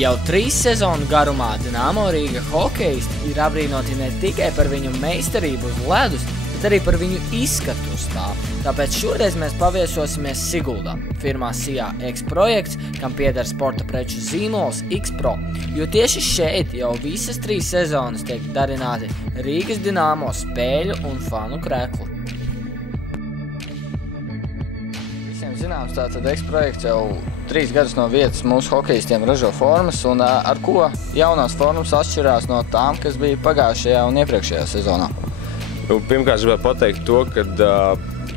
Jau 3 sezonu garumā Dinamo Rīga hokejisti ir apbrīnoti ne tikai par viņu meistarību uz ledus, bet arī par viņu izskatu uz tā. Tāpēc šoreiz mēs paviesosimies Siguldā, firmā Sijā X projekts, kam pieder sporta preču zīmols X-Pro, jo tieši šeit jau visas 3 sezonas tiek darināti Rīgas Dinamo spēļu un fanu krekli. Visiem zināms, tātad X projekts jau 3 gadus no vietas mūsu hokejistiem ražo formas, un ar ko jaunās formas atšķirās no tām, kas bija pagājušajā un iepriekšējā sezonā? Pirmkārt, gribētu pateikt to, ka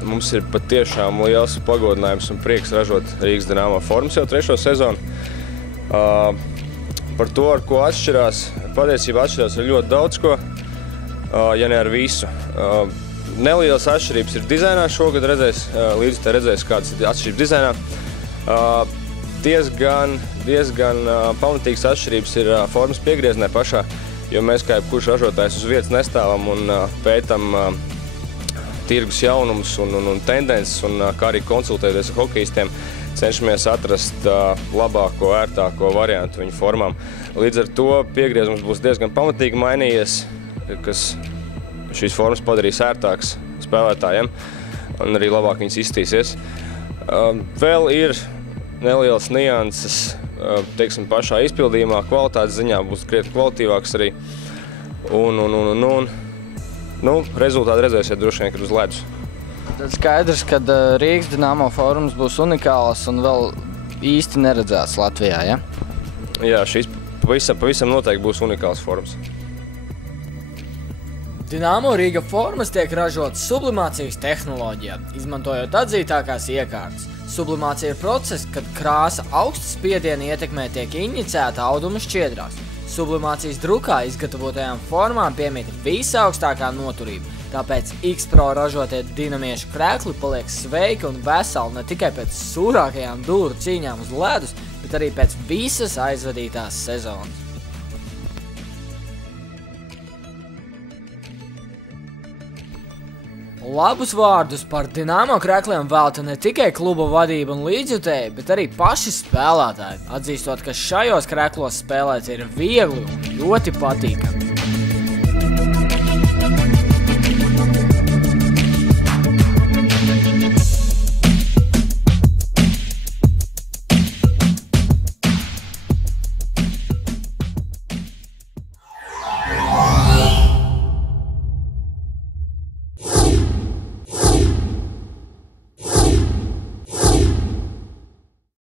mums ir patiešām liels pagodinājums un prieks ražot Rīgas Dinamo formas jau 3. sezonu. Par to, ar ko atšķirās, patiesībā atšķirās ar ļoti daudz ko, ja ne ar visu. Nelielas atšķirības ir dizainā šogad, līdz te redzēs, kādas ir atšķirības dizainā. Diezgan pamatīgas atšķirības ir formas piegriezienē pašā, jo mēs kā jebkurš ražotājs uz vietas nestāvam un pētam tirgus jaunumus un tendences, un kā arī konsultēties ar hokejistiem, cenšamies atrast labāko, ērtāko variantu viņu formām. Līdz ar to piegriezums būs diezgan pamatīgi mainījies, kas šīs formas padarīs ērtākas spēlētājiem un arī labāk viņas izstīsies. Vēl ir nelielas nianses, teiksim, pašā izpildījumā, kvalitātes ziņā būs krietni kvalitīvāks arī. Rezultāti redzēsiet droši vien, kad uz ledus. Tad skaidrs, ka Rīgas Dinamo formas būs unikālas un vēl īsti neredzētas Latvijā, ja? Jā, šīs pavisam noteikti būs unikālas formas. Dinamo Rīga formas tiek ražotas sublimācijas tehnoloģijā, izmantojot atzītākās iekārtas. Sublimācija ir process, kad krāsa augsta spiediena ietekmē tiek injicēta auduma šķiedrās. Sublimācijas drukā izgatavotajām formām piemīt visaugstākā noturība, tāpēc X-Pro ražotie dinamiešu krekli paliek sveiki un veseli ne tikai pēc sūrākajām dūru cīņām uz ledus, bet arī pēc visas aizvadītās sezonas. Labus vārdus par Dinamo krekliem velta ne tikai kluba vadība un līdzjutēji, bet arī paši spēlētāji, atzīstot, ka šajos kreklos spēlēt ir viegli un ļoti patīkami.